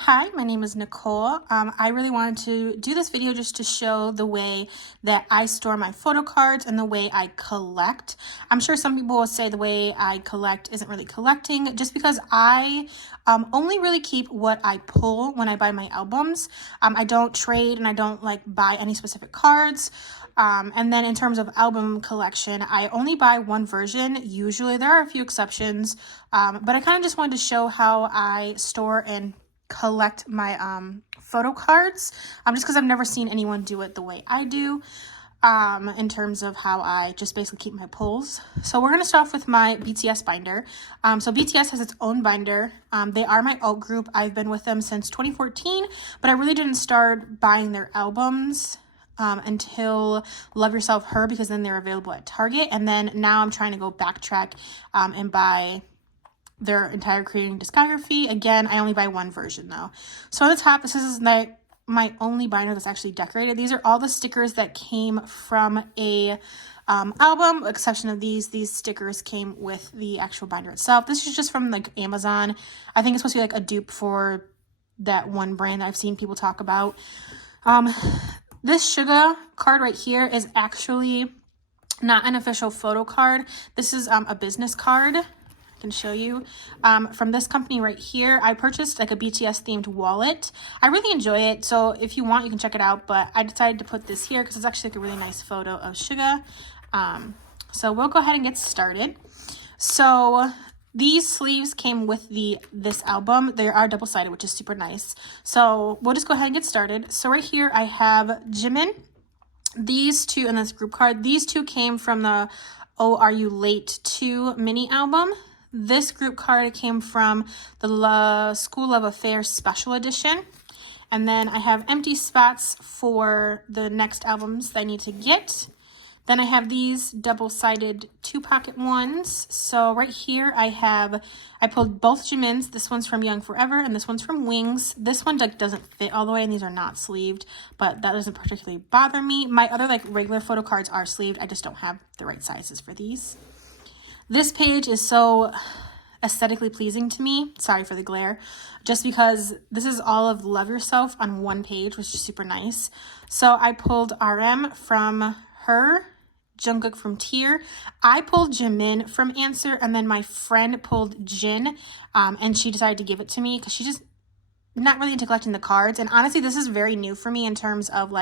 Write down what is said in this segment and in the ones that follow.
Hi, my name is Nicole. I really wanted to do this video just to show the way that I store my photo cards and the way I collect. I'm sure some people will say the way I collect isn't really collecting, just because I only really keep what I pull when I buy my albums. I don't trade and I don't buy any specific cards. And then in terms of album collection, I only buy one version. Usually there are a few exceptions, but I kind of just wanted to show how I store and collect my photo cards, just because I've never seen anyone do it the way I do, in terms of how I just basically keep my pulls. So we're going to start off with my BTS binder. So BTS has its own binder. They are my alt group. I've been with them since 2014, but I really didn't start buying their albums until Love Yourself Her, because then they're available at Target. And then now I'm trying to go backtrack and buy their entire creating discography. Again, I only buy one version though. So on the top, this is my only binder that's actually decorated. These are all the stickers that came from a album, with exception of these. These stickers came with the actual binder itself. This is just from Amazon. I think it's supposed to be a dupe for that one brand that I've seen people talk about. This Suga card right here is actually not an official photo card. This is a business card. I can show you from this company right here. I purchased a BTS themed wallet. I really enjoy it, so if you want you can check it out, but I decided to put this here because it's actually a really nice photo of Suga. So we'll go ahead and get started. So these sleeves came with this album. They are double-sided, which is super nice. So we'll just go ahead and get started. So right here I have Jimin. These two, and this group card, these two came from the Oh Are You Late 2 mini album. This group card came from the School Love Affair Special Edition. And then I have empty spots for the next albums that I need to get. Then I have these double-sided two-pocket ones. So right here I pulled both Jimin's. This one's from Young Forever and this one's from Wings. This one doesn't fit all the way and these are not sleeved, but that doesn't particularly bother me. My other regular photo cards are sleeved. I just don't have the right sizes for these. This page is so aesthetically pleasing to me. Sorry for the glare. Just because this is all of Love Yourself on one page, which is super nice. So I pulled RM from Her, Jungkook from Tear. I pulled Jimin from Answer, and then my friend pulled Jin, and she decided to give it to me because she's just not really into collecting the cards. And honestly, this is very new for me in terms of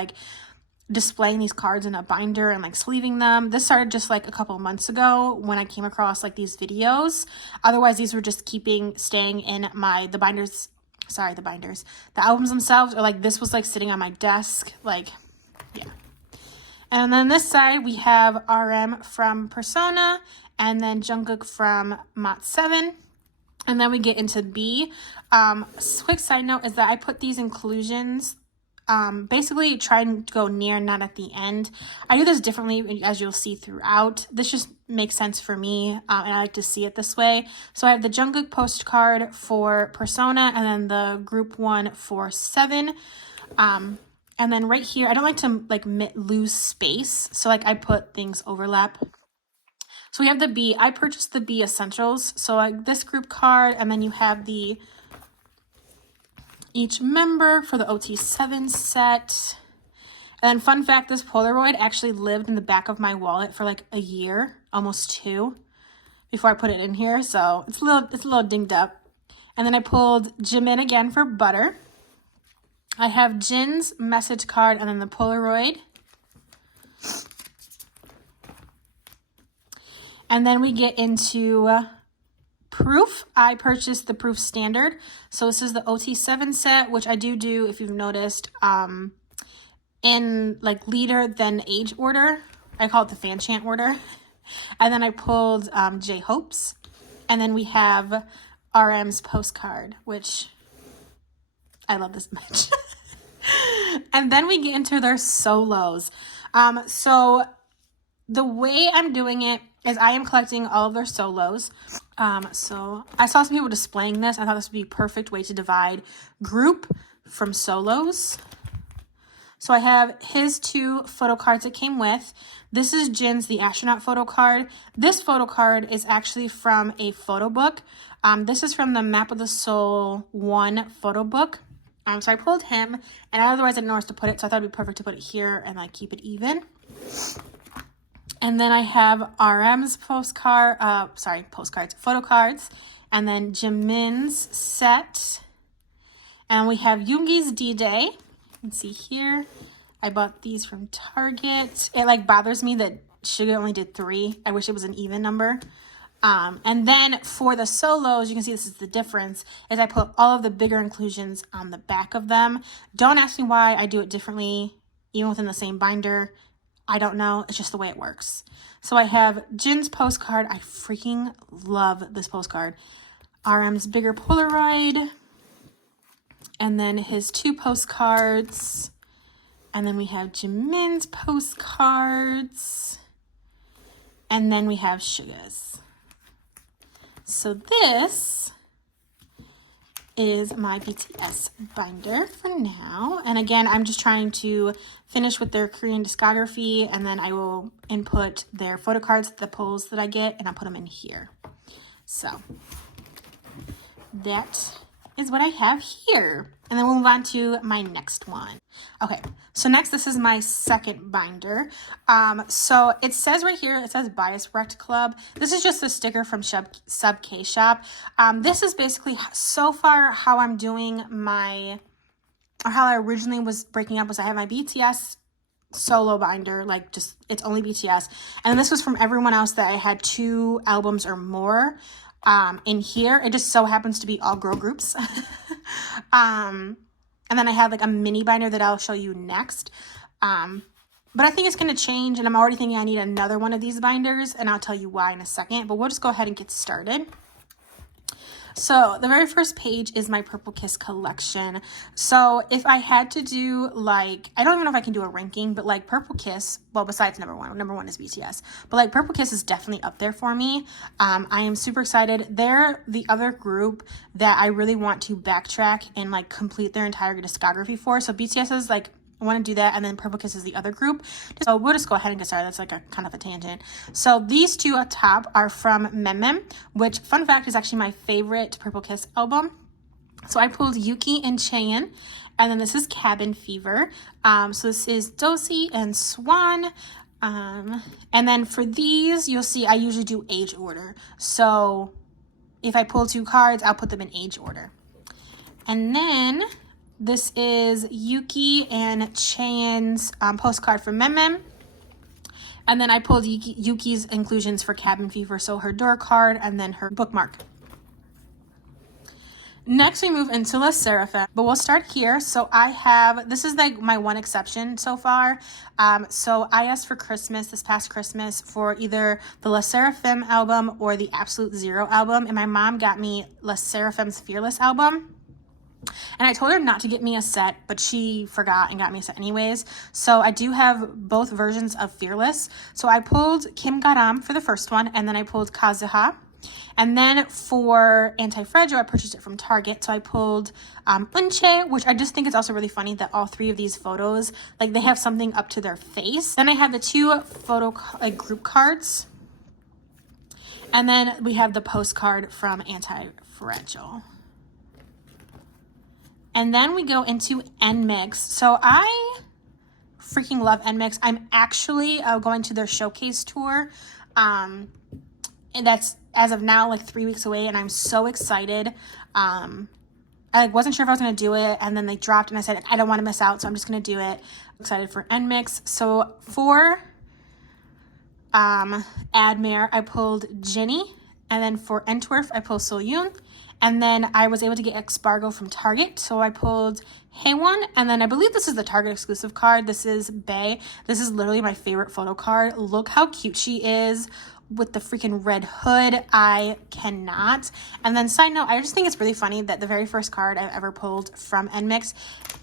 displaying these cards in a binder and sleeving them. This started just a couple months ago when I came across these videos. Otherwise, these were just staying in the binders. Sorry, the binders. The albums themselves, or this was sitting on my desk. Yeah. And then this side we have RM from Persona, and then Jungkook from MOT7. And then we get into B. Quick side note is that I put these inclusions basically try and go near, not at the end. I do this differently, as you'll see throughout. This just makes sense for me, and I like to see it this way. So I have the Jungkook postcard for Persona, and then the group one for 7. And then right here, I don't like to lose space, so I put things overlap. So we have the B. I purchased the B Essentials. So this group card, and then you have each member for the OT7 set. And then fun fact, this Polaroid actually lived in the back of my wallet for a year, almost 2, before I put it in here. So it's a little dinged up. And then I pulled Jimin again for Butter. I have Jin's message card and then the Polaroid. And then we get into Proof. I purchased the Proof Standard. So this is the OT7 set, which I do, if you've noticed, in leader then age order. I call it the fan chant order. And then I pulled J-Hope's. And then we have RM's postcard, which I love this much. And then we get into their solos. So the way I'm doing it is I am collecting all of their solos. So I saw some people displaying this. I thought this would be a perfect way to divide group from solos. So I have his 2 photo cards that came with. This is Jin's The Astronaut photo card. This photo card is actually from a photo book. This is from the Map of the Soul 1 photo book. So I pulled him, and otherwise I didn't know where to put it, so I thought it'd be perfect to put it here and like keep it even. And then I have RM's photo cards, and then Jimin's set. And we have Yoongi's D-Day. You can see here, I bought these from Target. It like bothers me that Suga only did 3. I wish it was an even number. And then for the solos, you can see this is the difference, is I put all of the bigger inclusions on the back of them. Don't ask me why I do it differently, even within the same binder. I don't know. It's just the way it works. So I have Jin's postcard. I freaking love this postcard. RM's bigger Polaroid. And then his 2 postcards. And then we have Jimin's postcards. And then we have Suga's. So this is my BTS binder for now. And again, I'm just trying to finish with their Korean discography, and then I will input their photo cards, the polls that I get, and I'll put them in here. So that is what I have here. And then we'll move on to my next one. Okay, so next, this is my second binder. So it says right here, it says Bias Rect Club. This is just a sticker from Sub K Shop. This is basically so far how I'm doing my, or how I originally was breaking up, was I have my BTS solo binder, like just, it's only BTS. And then this was from everyone else that I had 2 albums or more. In here, it just so happens to be all girl groups. And then I have like a mini binder that I'll show you next. But I think it's going to change, and I'm already thinking I need another one of these binders, and I'll tell you why in a second. But we'll just go ahead and get started. So the very first page is my Purple Kiss collection. So if I had to do like, I don't even know if I can do a ranking, but like Purple Kiss, well, besides number 1 is BTS, but like Purple Kiss is definitely up there for me. I am super excited. They're the other group that I really want to backtrack and like complete their entire discography for. So BTS is like, I want to do that, and then Purple Kiss is the other group. So we'll just go ahead and get started. That's like a kind of a tangent. So these 2 at top are from Mem, which, fun fact, is actually my favorite Purple Kiss album. So I pulled Yuki and Chaeyeon, and then this is Cabin Fever. So this is Dosi and Swan. And then for these, you'll see I usually do age order. So if I pull 2 cards, I'll put them in age order. And then this is Yuki and Chaeyeon's postcard from Mem. And then I pulled Yuki's inclusions for Cabin Fever, so her door card and then her bookmark. Next, we move into LE SSERAFIM, but we'll start here. So I have, this is like my one exception so far. So I asked for Christmas, this past Christmas, for either the LE SSERAFIM album or the Absolute Zero album. And my mom got me LE SSERAFIM's Fearless album. And I told her not to get me a set, but she forgot and got me a set anyways. So I do have both versions of Fearless. So I pulled Kim Garam for the first one, and then I pulled Kazuha. And then for Anti-Fragile, I purchased it from Target. So I pulled Eunchae, which I just think it's also really funny that all 3 of these photos, like they have something up to their face. Then I have the 2 photo group cards. And then we have the postcard from Anti-Fragile. And then we go into NMIXX. So I freaking love NMIXX. I'm actually going to their showcase tour. And that's, as of now, like 3 weeks away. And I'm so excited. I wasn't sure if I was going to do it. And then they dropped and I said, I don't want to miss out. So I'm just going to do it. I'm excited for NMIXX. So for Admire, I pulled Jennie. And then for Entwerf, I pulled Soyoon. And then I was able to get Expargo from Target. So I pulled Haewon. And then I believe this is the Target exclusive card. This is Bae. This is literally my favorite photo card. Look how cute she is with the freaking red hood. I cannot. And then side note, I just think it's really funny that the very first card I've ever pulled from NMIXX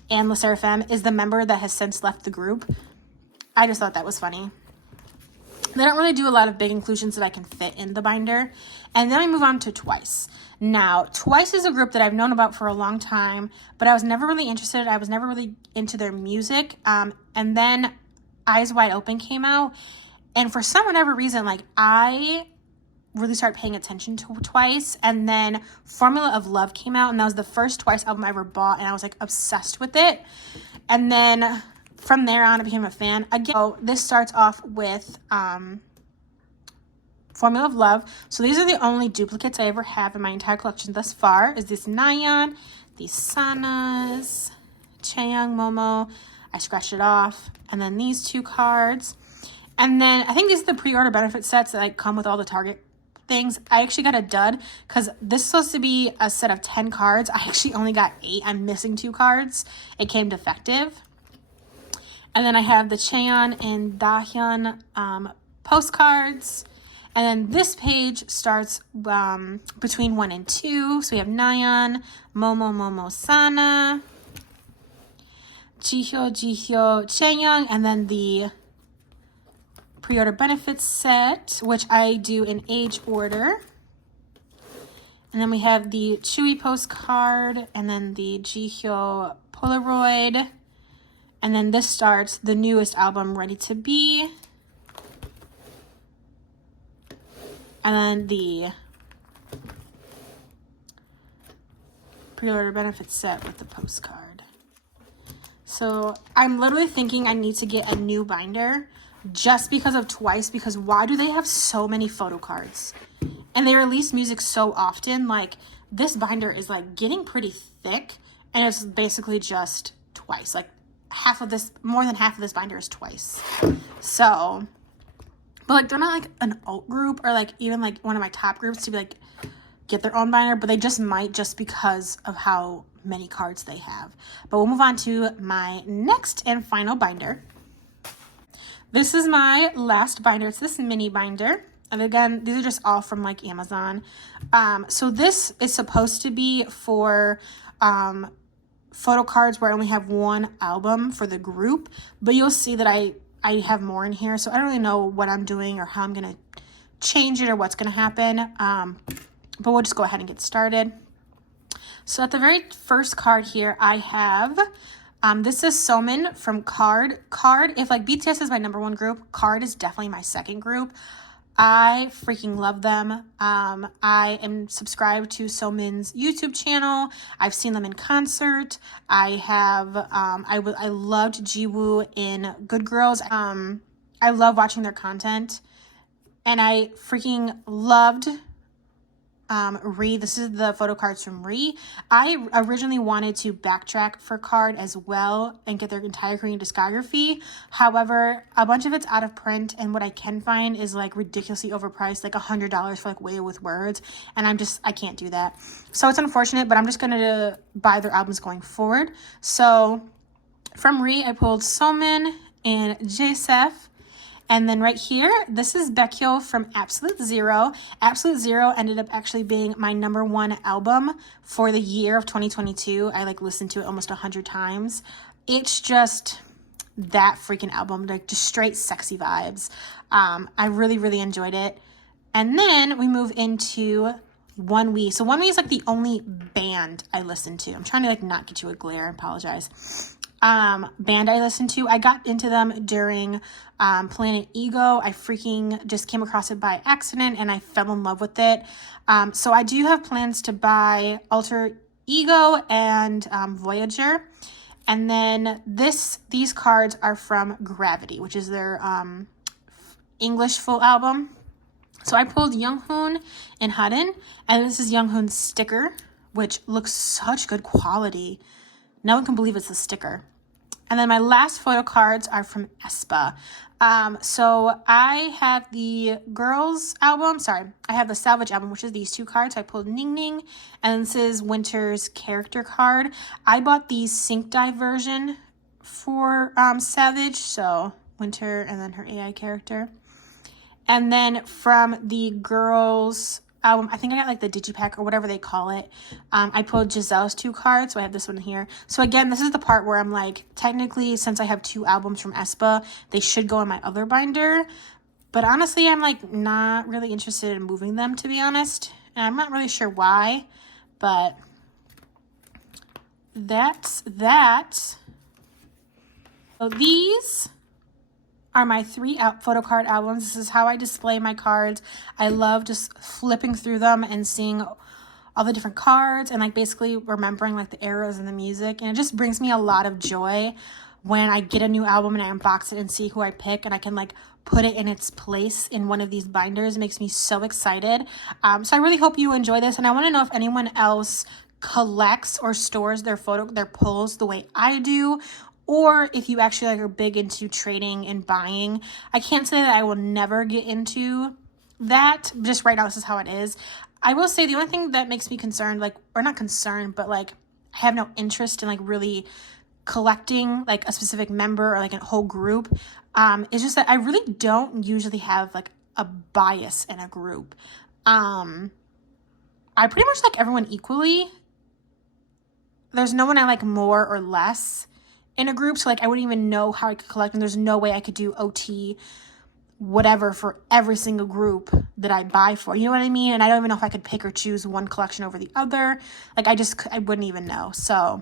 and LE SSERAFIM is the member that has since left the group. I just thought that was funny. They don't really do a lot of big inclusions that I can fit in the binder. And then we move on to Twice. Now, Twice is a group that I've known about for a long time, but I was never really interested. I was never really into their music. And then Eyes Wide Open came out, and for some whatever reason, like, I really started paying attention to Twice. And then Formula of Love came out, and that was the first Twice album I ever bought, and I was like obsessed with it. And then from there on, I became a fan. Again, so this starts off with Formula of Love. So these are the only duplicates I ever have in my entire collection thus far. Is this Nayeon, these Sanas, Chaeyoung, Momo. I scratched it off. And then these two cards. And then I think these are the pre-order benefit sets that like come with all the Target things. I actually got a dud because this is supposed to be a set of 10 cards. I actually only got 8. I'm missing 2 cards. It came defective. And then I have the Chaeyeon and Dahyun postcards. And then this page starts between 1 and 2. So we have Nayeon, Momo, Sana, Jihyo, Chaeyoung, and then the pre-order benefits set, which I do in age order. And then we have the Chewy postcard, and then the Jihyo Polaroid. And then this starts the newest album, Ready to Be. And then the pre-order benefits set with the postcard. So I'm literally thinking I need to get a new binder just because of Twice, because why do they have so many photo cards? And they release music so often. Like, this binder is like getting pretty thick, and it's basically just Twice. Like, half of this, more than half of this binder is Twice. So, but like, they're not like an alt group or like even like one of my top groups to be like get their own binder, but they just might, just because of how many cards they have. But we'll move on to my next and final binder. This is my last binder. It's this mini binder. And again, these are just all from like Amazon. So this is supposed to be for photo cards where I only have one album for the group, but you'll see that I have more in here. So I don't really know what I'm doing or how I'm going to change it or what's going to happen. But we'll just go ahead and get started. So at the very first card here, I have, this is Somin from KARD. KARD, if like BTS is my #1 group, KARD is definitely my second group. I freaking love them. I am subscribed to Somin's YouTube channel. I've seen them in concert. I have, I loved Jiwoo in Good Girls. I love watching their content. And I freaking loved Ri. This is the photo cards from Ri. I originally wanted to backtrack for KARD as well and get their entire Korean discography. However, a bunch of it's out of print, and what I can find is like ridiculously overpriced, like $100 for like Way with Words, and I can't do that. So it's unfortunate, but I'm just gonna buy their albums going forward. So from Ri, I pulled Somin and JSF. And then right here, this is Baekhyun from Absolute Zero. Absolute Zero ended up actually being my #1 album for the year of 2022. I like listened to it almost 100 times. It's just that freaking album, like just straight sexy vibes. I really, really enjoyed it. And then we move into ONEWE. So ONEWE is like the only band I listen to. I'm trying to like not get you a glare, I apologize. Band I listened to. I got into them during Planet Ego. I freaking just came across it by accident and I fell in love with it. So I do have plans to buy Alter Ego and Voyager. And then these cards are from Gravity, which is their English full album. So I pulled Younghoon and Harin, and this is Younghoon's sticker, which looks such good quality. No one can believe it's a sticker. And then my last photo cards are from aespa. So I have the Girls album. I have the Salvage album, which is these two cards. I pulled Ning Ning, and this is Winter's character card. I bought the Sync Dive version for Savage, so Winter and then her AI character. And then from the Girls album, I think I got like the Digipack or whatever they call it. I pulled Giselle's 2 cards, so I have this one here. So again, this is the part where I'm like, technically, since I have 2 albums from aespa, they should go in my other binder. But honestly, I'm like not really interested in moving them, to be honest. And I'm not really sure why, but that's that. So these are my 3 photo card albums. This is how I display my cards. I love just flipping through them and seeing all the different cards and like basically remembering like the eras and the music. And it just brings me a lot of joy when I get a new album and I unbox it and see who I pick, and I can like put it in its place in one of these binders. It makes me so excited. So I really hope you enjoy this, and I want to know if anyone else collects or stores their pulls the way I do, or if you actually like are big into trading and buying. I can't say that I will never get into that. Just right now, this is how it is. I will say the only thing that makes me concerned, like, or not concerned, but like I have no interest in like really collecting like a specific member or like a whole group, it's just that I really don't usually have like a bias in a group. I pretty much like everyone equally. There's no one I like more or less in a group, so like I wouldn't even know how I could collect, and there's no way I could do OT whatever for every single group that I buy for, you know what I mean? And I don't even know if I could pick or choose one collection over the other. Like I wouldn't even know. So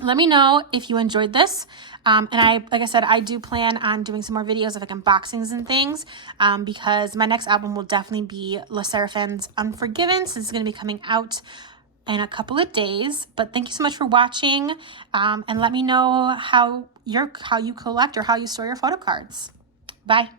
let me know if you enjoyed this. And like I said, I do plan on doing some more videos of like unboxings and things, because my next album will definitely be LE SSERAFIM's Unforgiven, since it's going to be coming out in a couple of days. But thank you so much for watching, and let me know how you collect or how you store your photo cards. Bye.